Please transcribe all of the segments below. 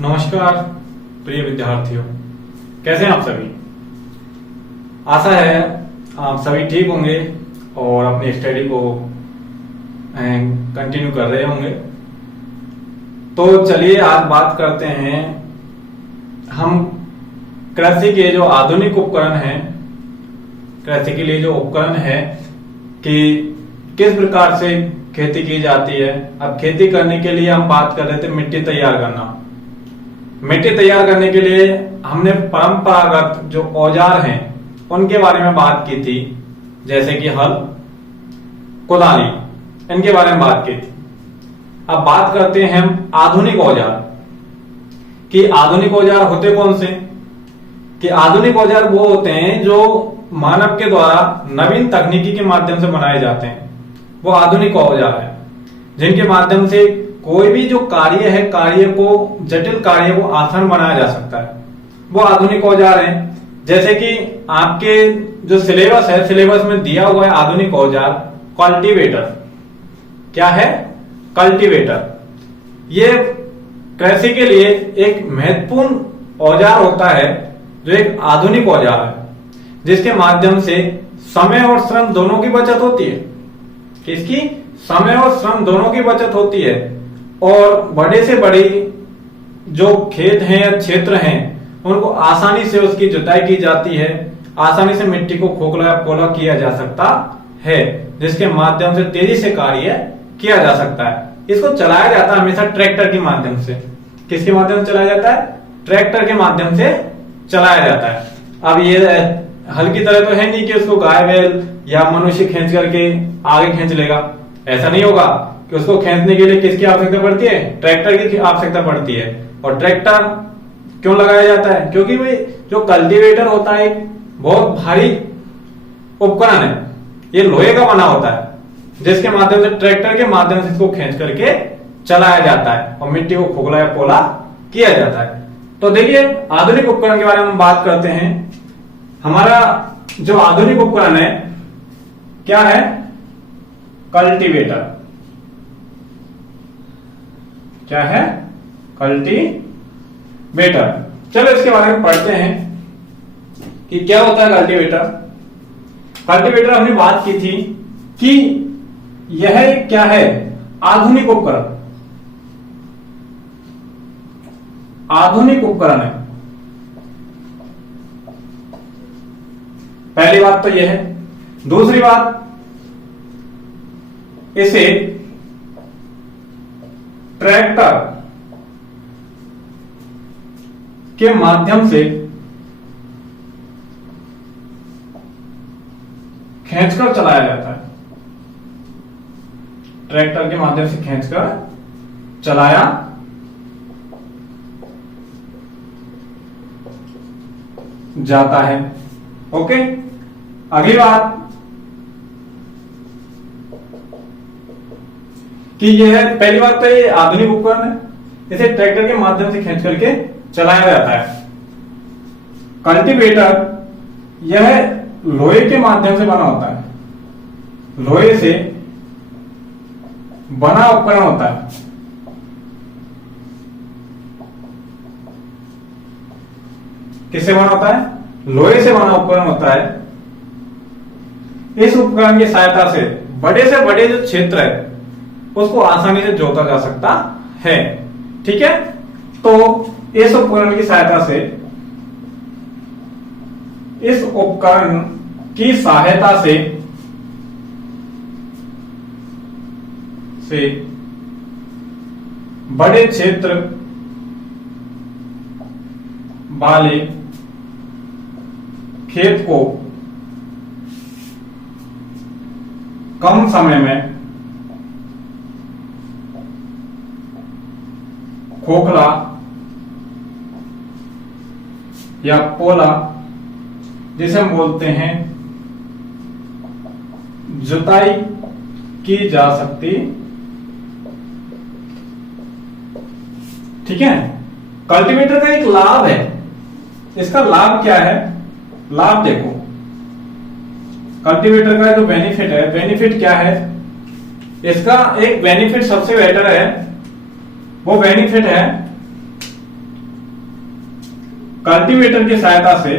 नमस्कार प्रिय विद्यार्थियों, कैसे हैं आप सभी। आशा है आप सभी ठीक होंगे और अपनी स्टडी को कंटिन्यू कर रहे होंगे। तो चलिए आज बात करते हैं हम कृषि के जो आधुनिक उपकरण हैं, कृषि के लिए जो उपकरण है कि किस प्रकार से खेती की जाती है। अब खेती करने के लिए हम बात कर रहे थे मिट्टी तैयार करना। मिट्टी तैयार करने के लिए हमने परंपरागत जो औजार हैं उनके बारे में बात की थी, जैसे कि हल, कुदाली, इनके बारे में बात की थी। अब बात करते हैं हम आधुनिक औजार कि आधुनिक औजार होते कौन से। कि आधुनिक औजार वो होते हैं जो मानव के द्वारा नवीन तकनीकी के माध्यम से बनाए जाते हैं। वो आधुनिक औजार है जिनके माध्यम से कोई भी जो कार्य है, कार्य को, जटिल कार्य को आसान बनाया जा सकता है। वो आधुनिक औजार हैं। जैसे कि आपके जो सिलेबस है, सिलेबस में दिया हुआ है आधुनिक औजार कल्टीवेटर। क्या है? कल्टीवेटर। ये कृषि के लिए एक महत्वपूर्ण औजार होता है, जो एक आधुनिक औजार है जिसके माध्यम से समय और श्रम दोनों की बचत होती है। किसकी? समय और श्रम दोनों की बचत होती है और बड़े से बड़ी जो खेत हैं या क्षेत्र हैं उनको आसानी से उसकी जुताई की जाती है, आसानी से मिट्टी को खोखला या पोला किया जा सकता है, जिसके माध्यम से तेजी से कार्य किया जा सकता है। इसको चलाया जाता है हमेशा ट्रैक्टर के माध्यम से। किसके माध्यम से चलाया जाता है? ट्रैक्टर के माध्यम से चलाया जाता है। अब ये हल की तरह तो है नहीं कि उसको गाय बैल या मनुष्य खींच करके आगे खींच लेगा। ऐसा नहीं होगा कि उसको खींचने के लिए किसकी आवश्यकता पड़ती है? ट्रैक्टर की आवश्यकता पड़ती है। और ट्रैक्टर क्यों लगाया जाता है? क्योंकि भाई जो कल्टीवेटर होता है बहुत भारी उपकरण है, ये लोहे का बना होता है, जिसके माध्यम से ट्रैक्टर के माध्यम से इसको खींच करके चलाया जाता है और मिट्टी को खोखला या पोला किया जाता है। तो देखिए आधुनिक उपकरण के बारे में हम बात करते हैं। हमारा जो आधुनिक उपकरण है क्या है? कल्टीवेटर। क्या है? कल्टीवेटर। चलो इसके बारे में पढ़ते हैं कि क्या होता है कल्टीवेटर। कल्टीवेटर हमने बात की थी कि यह क्या है? आधुनिक उपकरण। आधुनिक उपकरण है। पहली बात तो यह है। दूसरी बात, इसे ट्रैक्टर के माध्यम से खींचकर चलाया जाता है। ट्रैक्टर के माध्यम से खींचकर चलाया जाता है। ओके, अगली बात कि यह पहली बात तो ये आधुनिक उपकरण है, इसे ट्रैक्टर के माध्यम से खींच करके चलाया जाता है। कल्टीवेटर यह लोहे के माध्यम से बना होता है, लोहे से बना उपकरण होता है। किससे बना होता है? लोहे से बना उपकरण होता है। इस उपकरण की सहायता से बड़े जो क्षेत्र है उसको आसानी से जोता जा सकता है। ठीक है, तो इस उपकरण की सहायता से, इस उपकरण की सहायता से बड़े क्षेत्र वाले खेत को कम समय में खोखला या पोला, जिसे हम बोलते हैं, जुताई की जा सकती। ठीक है, कल्टीवेटर का एक लाभ है। इसका लाभ क्या है? लाभ देखो, कल्टीवेटर का जो बेनिफिट है, बेनिफिट क्या है? इसका एक बेनिफिट सबसे बेटर है, वो बेनिफिट है कल्टीवेटर की सहायता से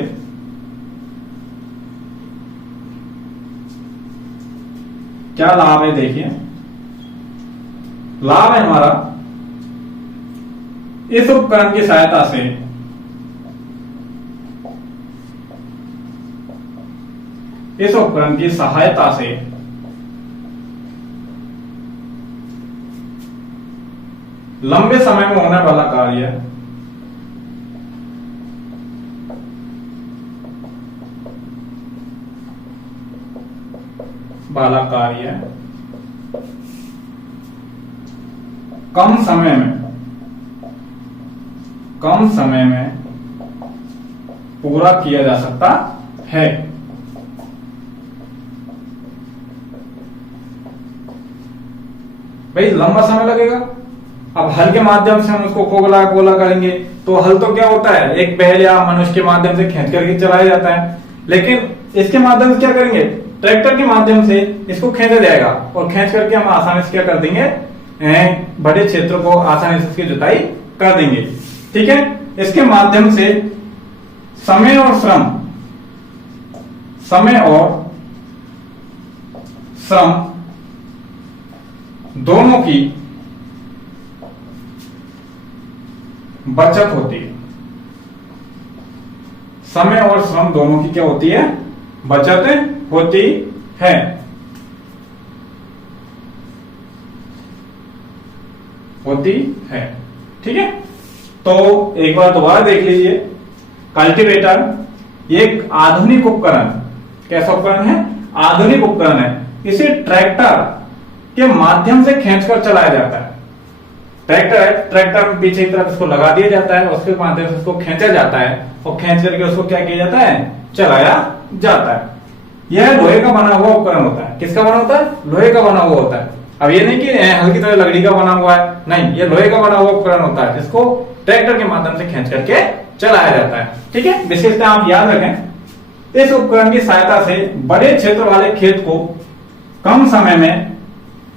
क्या लाभ है, देखिए लाभ है हमारा इस उपकरण की सहायता से लंबे समय में होने वाला कार्य कम समय में पूरा किया जा सकता है। भाई लंबा समय लगेगा। अब हल के माध्यम से हम उसको खोखला गोला करेंगे तो हल तो क्या होता है, एक बैल या मनुष्य के माध्यम से खींच करके चलाया जाता है, लेकिन इसके माध्यम से क्या करेंगे, ट्रैक्टर के माध्यम से इसको खींचा जाएगा और खींच करके हम आसानी से क्या कर देंगे, बड़े क्षेत्र को आसानी से इसकी जुताई कर देंगे। ठीक है, इसके माध्यम से समय और श्रम दोनों की बचत होती है। समय और श्रम दोनों की क्या होती है, बचत होती है। ठीक है, तो एक बार दोबारा देख लीजिए, कल्टीवेटर ये एक आधुनिक उपकरण, कैसा उपकरण है, आधुनिक उपकरण है। इसे ट्रैक्टर के माध्यम से खींचकर चलाया जाता है। ट्रैक्टर है, ट्रैक्टर में पीछे की तरफ इसको लगा दिया जाता है, उसके माध्यम से उसको खींचा जाता है और खींच करके उसको क्या किया जाता है, चलाया जाता है। यह लोहे का बना हुआ उपकरण होता है। किसका बना होता है, लोहे का बना हुआ होता है। अब ये नहीं कि हल्की तरह लकड़ी का बना हुआ है, नहीं, ये लोहे का बना हुआ उपकरण होता है जिसको ट्रैक्टर के माध्यम से खींच करके चलाया जाता है। ठीक है, विशेषता आप याद रखें। इस उपकरण की सहायता से बड़े क्षेत्र वाले खेत को कम समय में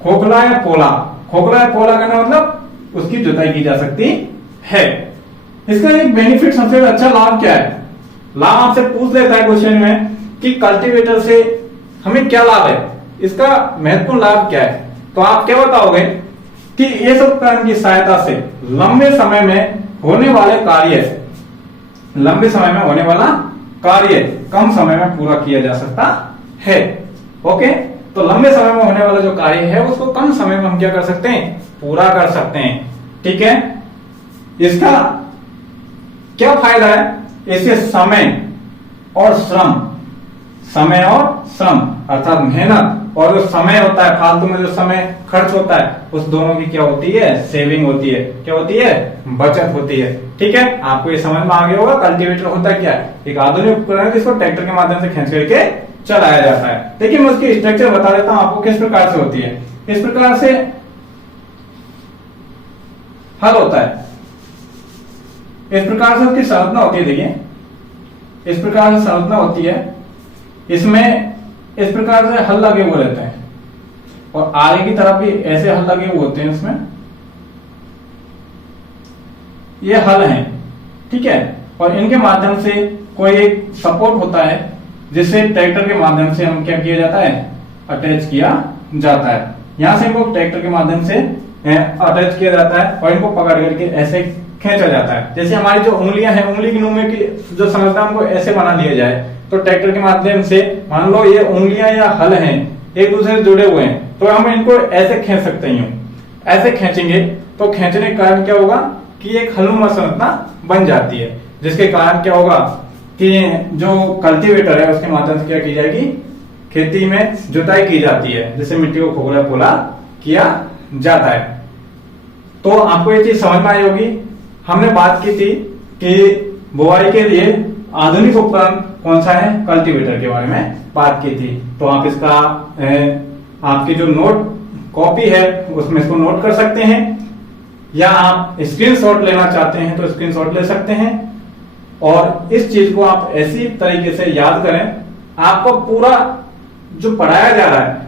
खोखला या पोला करना मतलब उसकी जुताई की जा सकती है। इसका एक बेनिफिट, सबसे अच्छा लाभ क्या है, लाभ आपसे पूछ लेता है क्वेश्चन में कि कल्टीवेटर से हमें क्या लाभ है, इसका महत्वपूर्ण लाभ क्या है, तो आप क्या बताओगे कि इस उपकरण की सहायता से लंबे समय में होने वाला कार्य कम समय में पूरा किया जा सकता है। ओके, तो लंबे समय में होने वाला जो कार्य है उसको कम समय में हम क्या कर सकते हैं, पूरा कर सकते हैं। ठीक है, इसका क्या फायदा है, इससे समय और श्रम अर्थात मेहनत और जो समय होता है, फालतू में जो समय खर्च होता है, उस दोनों की क्या होती है, सेविंग होती है। क्या होती है, बचत होती है। ठीक है, आपको ये समझ में आ गया होगा कल्टीवेटर होता क्या है, एक आधुनिक उपकरण है जिसको ट्रैक्टर के माध्यम से खींच करके चलाया जाता है। देखिए मैं उसकी स्ट्रक्चर बता देता हूं आपको किस प्रकार से होती है। इस प्रकार से हल होता है, इस प्रकार से उसकी संरचना होती है। देखिए इस प्रकार से संरचना होती है, इसमें इस प्रकार से हल लगे हुए रहते हैं और आगे की तरफ भी ऐसे हल लगे हुए होते हैं। इसमें ये हल हैं, ठीक है, और इनके माध्यम से कोई एक सपोर्ट होता है जिससे ट्रैक्टर के माध्यम से हम क्या किया जाता है, अटैच किया जाता है। यहां से इनको ट्रैक्टर के माध्यम से अटैच किया जाता है और इनको पकड़ करके ऐसे खींचा जाता है। जैसे हमारी जो उंगलियां हैं, उंगली की नुमे की जो संरचना उनको ऐसे बना लिया जाए तो ट्रैक्टर के माध्यम से मान लो ये उंगलियां या हल हैं एक दूसरे से जुड़े हुए हैं तो हम इनको ऐसे खींच सकते हैं। ऐसे खींचेंगे तो खींचने के कारण क्या होगा कि एक हलनुमा संरचना बन जाती है, जिसके कारण क्या होगा कि जो कल्टीवेटर है उसके माध्यम से क्या की जाएगी, खेती में जुताई की जाती है, जिससे मिट्टी को खोखला पोला किया जाता है। तो आपको ये चीज समझ में आई होगी। हमने बात की थी कि बुआई के लिए आधुनिक उपकरण कौन सा है, कल्टीवेटर के बारे में बात की थी। तो आप इसका आपकी जो नोट कॉपी है उसमें इसको नोट कर सकते हैं, या आप स्क्रीनशॉट लेना चाहते हैं तो स्क्रीनशॉट ले सकते हैं। और इस चीज को आप ऐसी तरीके से याद करें, आपको पूरा जो पढ़ाया जा रहा है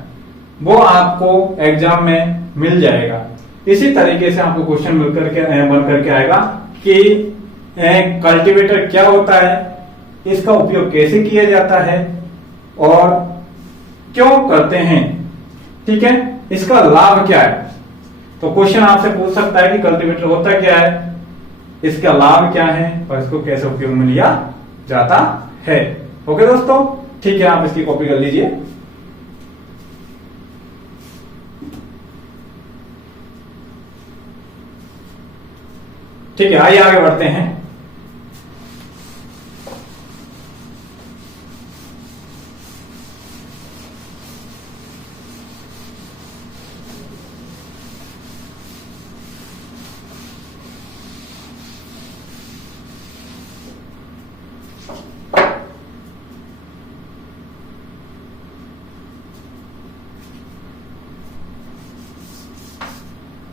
वो आपको एग्जाम में मिल जाएगा। इसी तरीके से आपको क्वेश्चन बन करके आएगा कि कल्टीवेटर क्या होता है, इसका उपयोग कैसे किया जाता है और क्यों करते हैं, ठीक है, इसका लाभ क्या है। तो क्वेश्चन आपसे पूछ सकता है कि कल्टीवेटर होता क्या है, इसका लाभ क्या है और इसको कैसे उपयोग में लिया जाता है। ओके दोस्तों, ठीक है, आप इसकी कॉपी कर लीजिए। ठीक है, आइए आगे बढ़ते हैं।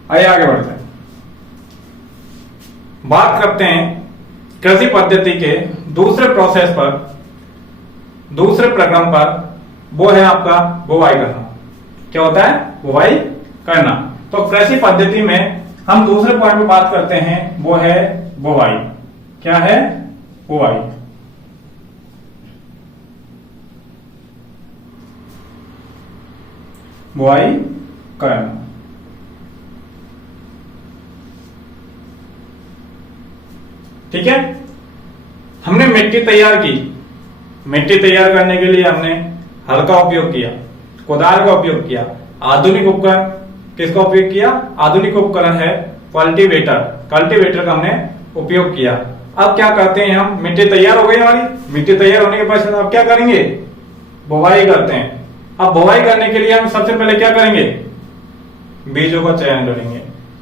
आइए आगे बढ़ते हैं। बात करते हैं कृषि पद्धति के दूसरे प्रोसेस पर, दूसरे प्रक्रम पर, वो है आपका बुवाई करना। क्या होता है? बुवाई करना। तो कृषि पद्धति में हम दूसरे पॉइंट पे बात करते हैं, वो है बुवाई। क्या है? बुवाई। बुवाई करना। ठीक है, हमने मिट्टी तैयार की। मिट्टी तैयार करने के लिए हमने हल का उपयोग किया, कोदाल का उपयोग किया। आधुनिक उपकरण किसका उपयोग किया? आधुनिक उपकरण है कल्टीवेटर। कल्टीवेटर का हमने उपयोग किया। अब क्या करते हैं हम? मिट्टी तैयार हो गई हमारी। मिट्टी तैयार होने के पश्चात अब क्या करेंगे? बुवाई करते हैं। अब बुवाई करने के लिए हम सबसे पहले क्या करेंगे? बीजों का चयन करेंगे।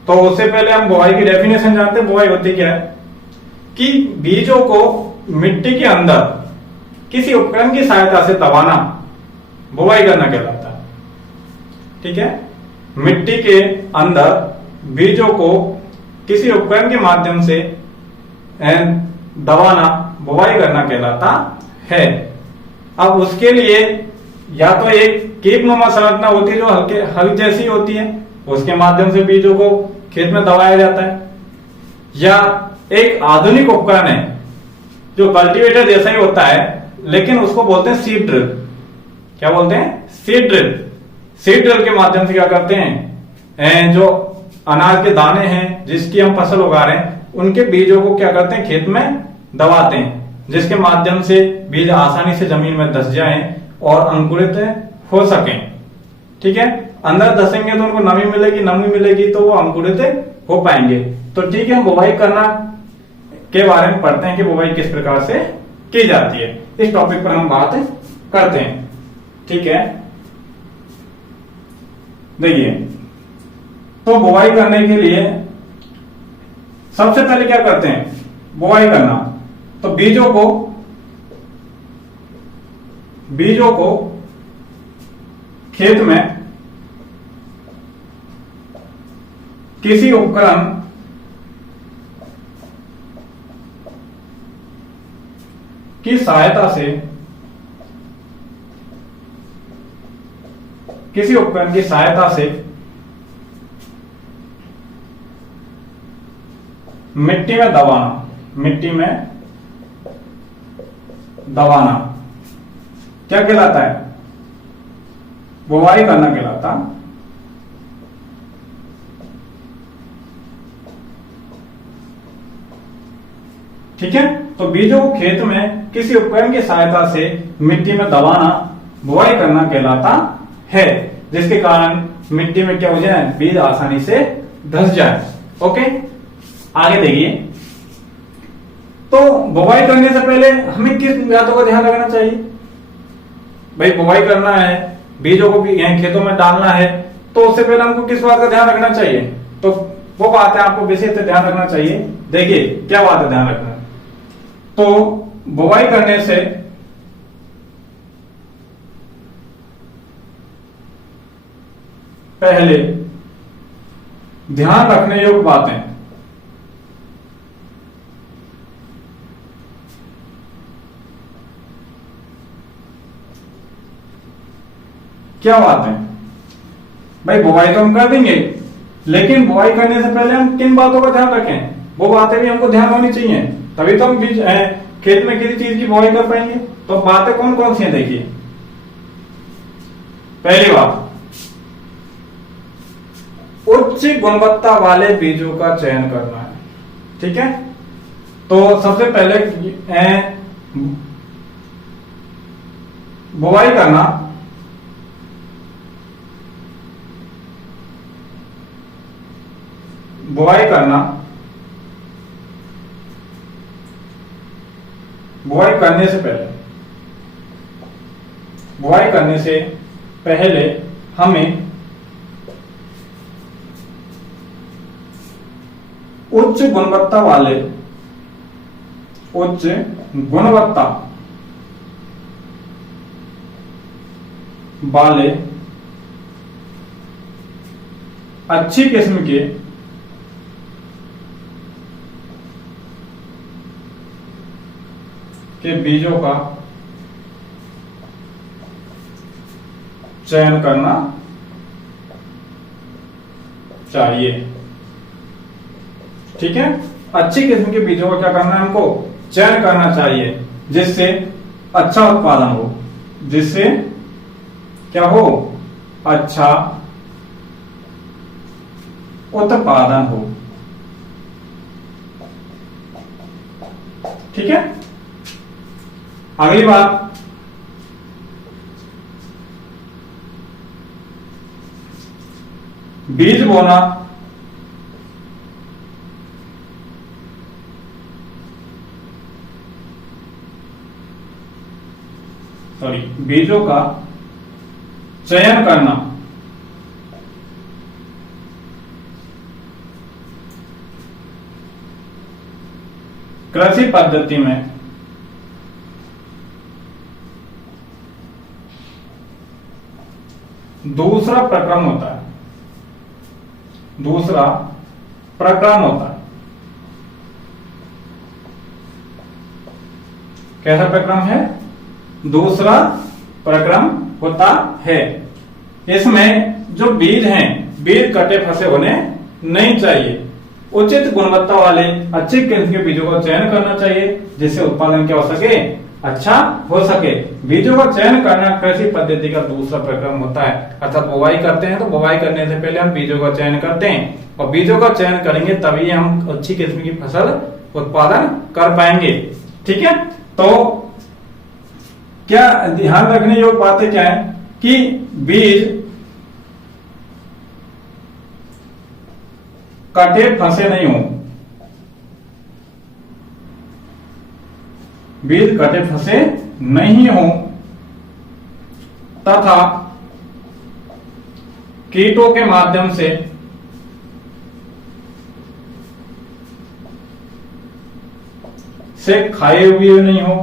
तो उससे पहले हम बुवाई की डेफिनेशन जानते हैं। बुवाई होती क्या है कि बीजों को मिट्टी के अंदर किसी उपकरण की सहायता से दबाना बुवाई करना कहलाता है। ठीक है, मिट्टी के अंदर बीजों को किसी उपकरण के माध्यम से दबाना बुवाई करना कहलाता है। अब उसके लिए या तो एक केकनुमा संरचना होती है जो हल्के हल जैसी होती है, उसके माध्यम से बीजों को खेत में दबाया जाता है, या एक आधुनिक उपकरण है जो कल्टीवेटर जैसा ही होता है लेकिन उसको बोलते हैं सीड ड्रिल। क्या बोलते हैं? Seed drill. सीड ड्रिल के माध्यम से क्या करते हैं, जो अनाज के दाने हैं जिसकी हम फसल उगा रहे हैं उनके बीजों को क्या करते हैं? खेत में दबाते हैं, जिसके माध्यम से बीज आसानी से जमीन में धस जाएं और अंकुरित हो सकें। ठीक है, अंदर धसेंगे तो उनको नमी मिलेगी, नमी मिलेगी तो वो अंकुरित हो पाएंगे। तो ठीक है, हम बुवाई करना के बारे में पढ़ते हैं कि बुवाई किस प्रकार से की जाती है। इस टॉपिक पर हम बात करते हैं। ठीक है, देखिए, तो बुवाई करने के लिए सबसे पहले क्या करते हैं? बुवाई करना तो बीजों को खेत में किसी उपकरण की सहायता से, किसी उपकरण की सहायता से मिट्टी में दबाना, मिट्टी में दबाना क्या कहलाता है? बुवाई करना कहलाता। ठीक है, तो बीजों को खेत में किसी उपकरण की सहायता से मिट्टी में दबाना बुवाई करना कहलाता है, जिसके कारण मिट्टी में क्या हो जाए? बीज आसानी से धस जाए। ओके, आगे देखिए, तो बुवाई करने से पहले हमें किस बातों का ध्यान रखना चाहिए? भाई बुवाई करना है, बीजों को भी खेतों में डालना है, तो उससे पहले हमको किस बात का ध्यान रखना चाहिए? तो वो बात है आपको विशेष ध्यान रखना चाहिए। देखिए क्या बात है ध्यान रखना। तो बुवाई करने से पहले ध्यान रखने योग्य बातें, क्या बात है? भाई बुवाई तो हम कर देंगे, लेकिन बुवाई करने से पहले हम किन बातों का ध्यान रखें? वो बातें भी हमको ध्यान होनी चाहिए। तभी तो हम बीज खेत में किसी चीज की बुआई कर पाएंगे। तो बातें कौन कौन सी हैं देखिए। पहली बात, उच्च गुणवत्ता वाले बीजों का चयन करना है। ठीक है, तो सबसे पहले बुआई करना बुआई करना बुआई करने से पहले हमें उच्च गुणवत्ता वाले अच्छी किस्म के बीजों का चयन करना चाहिए। ठीक है, अच्छी किस्म के बीजों का क्या करना है, हमको चयन करना चाहिए, जिससे अच्छा उत्पादन हो, जिससे क्या हो, अच्छा उत्पादन हो। ठीक है, अगली बात, बीज बोना बीजों का चयन करना कृषि पद्धति में दूसरा प्रक्रम होता है। कैसा प्रक्रम है, दूसरा प्रक्रम होता है। इसमें जो बीज हैं, बीज कटे फंसे होने नहीं चाहिए। उचित गुणवत्ता वाले अच्छी किस्म के बीजों का चयन करना चाहिए, जिससे उत्पादन क्या हो सके, अच्छा हो सके। बीजों का चयन करना कृषि पद्धति का दूसरा प्रक्रम होता है। अर्थात बुवाई करते हैं तो बुवाई करने से पहले हम बीजों का चयन करते हैं, और बीजों का चयन करेंगे तभी हम अच्छी किस्म की फसल उत्पादन कर पाएंगे। ठीक है, तो क्या ध्यान रखने योग्य बातें क्या है कि बीज कटे फंसे नहीं हो, बीज कटे फंसे नहीं हो, तथा कीटों के माध्यम से खाए हुए नहीं हो,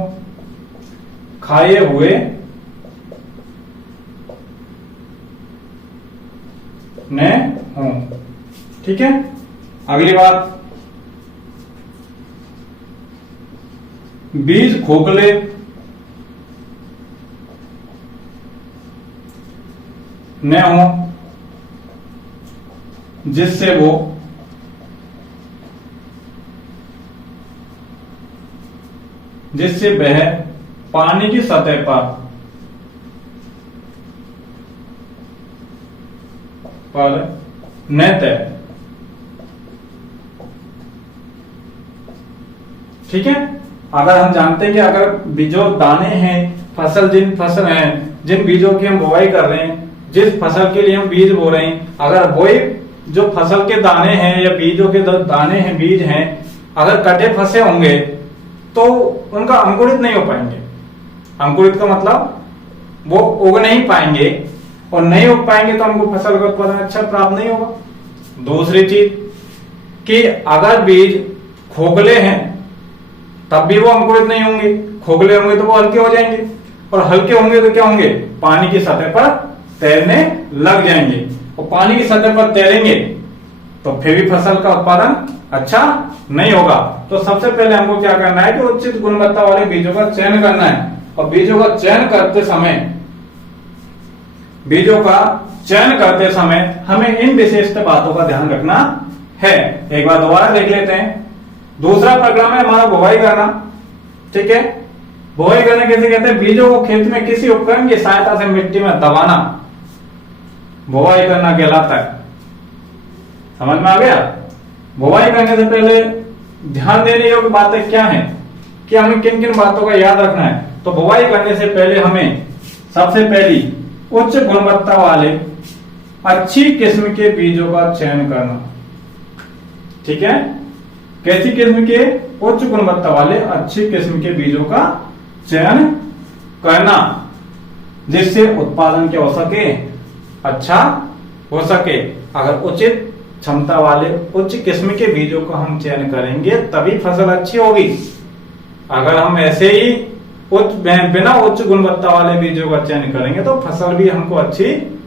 खाए हुए न हो। ठीक है, अगली बात, बीज खोखले न हो, जिससे वह पानी की सतह पर न तैरे। ठीक है, अगर हम जानते हैं कि अगर बीजों दाने हैं, जिन बीजों की हम बुवाई कर रहे हैं, जिस फसल के लिए हम बीज बो रहे हैं, अगर वही जो फसल के दाने हैं या बीजों के दाने हैं, बीज हैं, अगर कटे फंसे होंगे तो उनका अंकुरित नहीं हो पाएंगे। अंकुरित का मतलब वो उग नहीं पाएंगे, और नहीं उग पाएंगे तो हमको फसल का उत्पादन अच्छा प्राप्त नहीं होगा। दूसरी चीज कि अगर बीज खोखले हैं तब भी वो अंकुरित नहीं होंगे, खोखले होंगे तो वो हल्के हो जाएंगे, और हल्के होंगे तो क्या होंगे, पानी की सतह पर तैरने लग जाएंगे, और पानी की सतह पर तैरेंगे तो फिर भी फसल का उत्पादन अच्छा नहीं होगा। तो सबसे पहले हमको क्या करना है कि उचित गुणवत्ता वाले बीजों का चयन करना है, और बीजों का चयन करते समय हमें इन विशिष्ट बातों का ध्यान रखना है। एक बार दोबारा देख लेते हैं दूसरा प्रक्रम है हमारा बुवाई करना। ठीक है, बुवाई करना कैसे कहते हैं? बीजों को खेत में किसी उपकरण की सहायता से मिट्टी में दबाना बुवाई करना कहलाता है। समझ में आ गया? बुवाई करने से पहले ध्यान देने योग्य बातें क्या हैं कि हमें किन किन बातों का याद रखना है। तो बुवाई करने से पहले हमें सबसे पहली उच्च गुणवत्ता वाले अच्छी किस्म के बीजों का चयन करना। ठीक है, कैसी किस्म के? उच्च गुणवत्ता वाले अच्छी किस्म के बीजों का चयन करना, जिससे उत्पादन क्या हो सके? अच्छा हो सके। अगर उचित क्षमता वाले उच्च किस्म के बीजों का हम चयन करेंगे तभी फसल अच्छी होगी। अगर हम ऐसे ही बिना उच्च गुणवत्ता वाले बीजों का चयन करेंगे तो फसल भी हमको अच्छी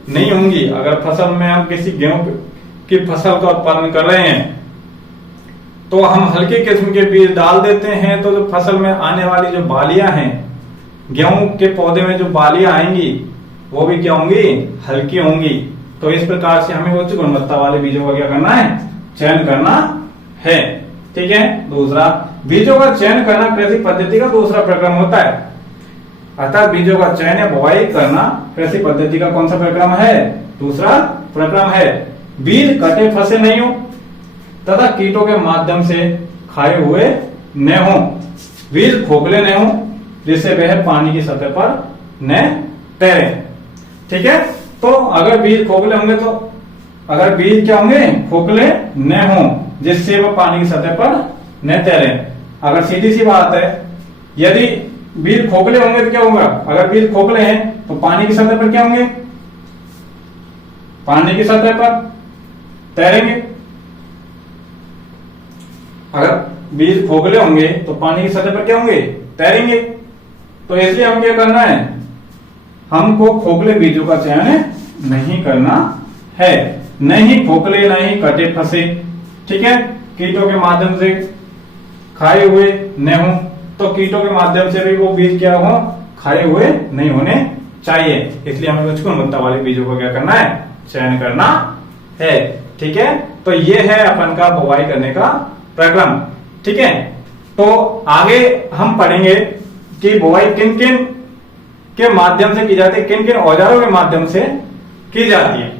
नहीं होंगी। अगर फसल में हम किसी गेहूं की फसल का उत्पादन कर रहे हैं तो हम हल्के किस्म के बीज डाल देते हैं, तो जो फसल में आने वाली जो बालियां हैं, गेहूं के पौधे में जो बालियां आएंगी वो भी क्या होंगी? हल्की होंगी। तो इस प्रकार से हमें उच्च गुणवत्ता वाले बीजों का क्या करना है? चयन करना है। ठीक है, दूसरा बीजों का चयन करना कृषि पद्धति का दूसरा प्रक्रम होता है। अर्थात बीजों का चयन या बुवाई करना कृषि पद्धति का कौन सा प्रक्रम है? दूसरा प्रक्रम है। बीज कटे फंसे नहीं हो तथा कीटों के माध्यम से खाए हुए न हो, बीज खोखले न हो जिससे वह पानी की सतह पर न तैरे। ठीक है, तो अगर बीज खोखले होंगे तो अगर बीज क्या होंगे? खोखले न हो जिससे वह पानी की सतह पर न तैरे। अगर सीधी सी बात है, यदि बीज खोखले होंगे तो क्या होगा? अगर बीज खोखले हैं तो पानी की सतह पर क्या होंगे? पानी की सतह पर तैरेंगे। अगर बीज खोखले होंगे तो पानी की सतह पर क्या होंगे? तैरेंगे। तो इसलिए हम क्या करना है? हमको खोखले बीजों का चयन नहीं करना है। नहीं खोखले, नहीं कटे फंसे। ठीक है, कीटों के माध्यम से खाए हुए न हो, तो कीटों के माध्यम से भी वो बीज क्या हो? खाए हुए नहीं होने चाहिए। इसलिए हमें उच्च गुणवत्ता वाले बीजों का क्या करना है? चयन करना है। ठीक है, तो ये है अपन का बुवाई करने का प्रक्रम। ठीक है, तो आगे हम पढ़ेंगे कि बुवाई किन किन के माध्यम से की जाती है, किन किन औजारों के माध्यम से की जाती है।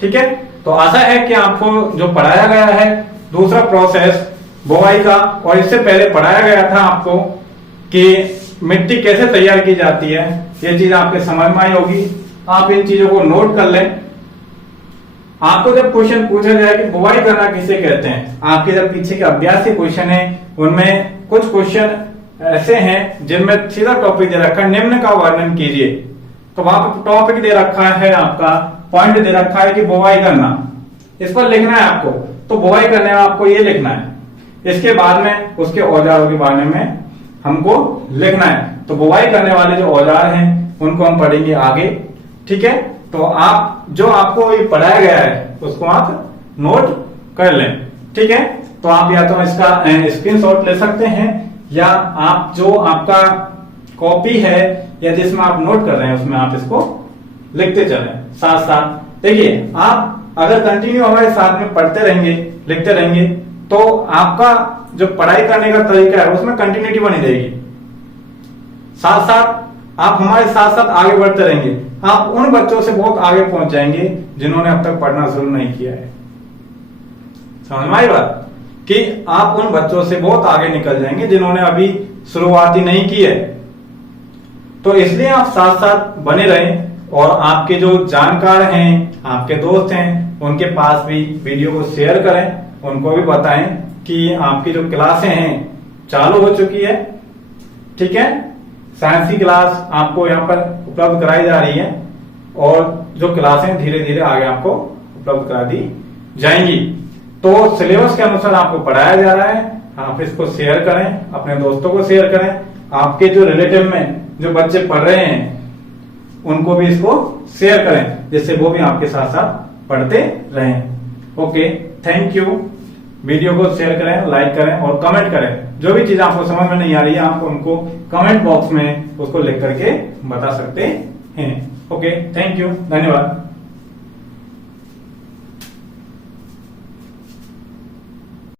ठीक है, तो आशा है कि आपको जो पढ़ाया गया है दूसरा प्रोसेस बुवाई का, और इससे पहले पढ़ाया गया था आपको कि मिट्टी कैसे तैयार की जाती है, ये चीज आपके समझ में आई होगी। आप इन चीजों को नोट कर लें। आपको जब क्वेश्चन पूछा जाए कि बुवाई करना किसे कहते हैं, आपके जब पीछे के अभ्यास के क्वेश्चन है उनमें कुछ क्वेश्चन ऐसे हैं जिनमें सीधा टॉपिक दे रखा है, निम्न का वर्णन कीजिए। तो वहां पर टॉपिक दे रखा है, आपका पॉइंट दे रखा है कि बुवाई करना, इस पर लिखना है आपको। तो बुवाई करने में आपको ये लिखना है, इसके बाद में उसके औजारों के बारे में हमको लिखना है। तो बुवाई करने वाले जो औजार हैं उनको हम पढ़ेंगे आगे। ठीक है, तो आप जो आपको ये पढ़ाया गया है उसको आप नोट कर लें। ठीक है, तो आप या तो इसका स्क्रीनशॉट ले सकते हैं, या आप जो आपका कॉपी है या जिसमें आप नोट कर रहे हैं उसमें आप इसको लिखते चलें साथ साथ। देखिए, आप अगर कंटिन्यू हमारे साथ में पढ़ते रहेंगे, लिखते रहेंगे, तो आपका जो पढ़ाई करने का तरीका है उसमें कंटिन्यूटी बनी रहेगी। साथ साथ आप हमारे साथ साथ आगे बढ़ते रहेंगे। आप उन बच्चों से बहुत आगे पहुंच जाएंगे जिन्होंने अब तक पढ़ना शुरू नहीं किया है। समझ में आई बात? कि आप उन बच्चों से बहुत आगे निकल जाएंगे जिन्होंने अभी शुरुआत ही नहीं की है। तो इसलिए आप साथ साथ बने रहें, और आपके जो जानकार हैं, आपके दोस्त हैं, उनके पास भी वीडियो को शेयर करें, उनको भी बताएं कि आपकी जो क्लासें हैं चालू हो चुकी है। ठीक है, साइंस की क्लास आपको यहाँ पर उपलब्ध कराई जा रही है, और जो क्लासें धीरे धीरे आगे आपको उपलब्ध करा दी जाएंगी। तो सिलेबस के अनुसार आपको पढ़ाया जा रहा है। आप इसको शेयर करें, अपने दोस्तों को शेयर करें, आपके जो रिलेटिव में जो बच्चे पढ़ रहे हैं उनको भी इसको शेयर करें, जिससे वो भी आपके साथ साथ पढ़ते रहें। Okay, thank you. वीडियो को शेयर करें, लाइक करें और कमेंट करें। जो भी चीज आपको समझ में नहीं आ रही है आप उनको कमेंट बॉक्स में उसको लिख करके बता सकते हैं। ओके, थैंक यू, धन्यवाद।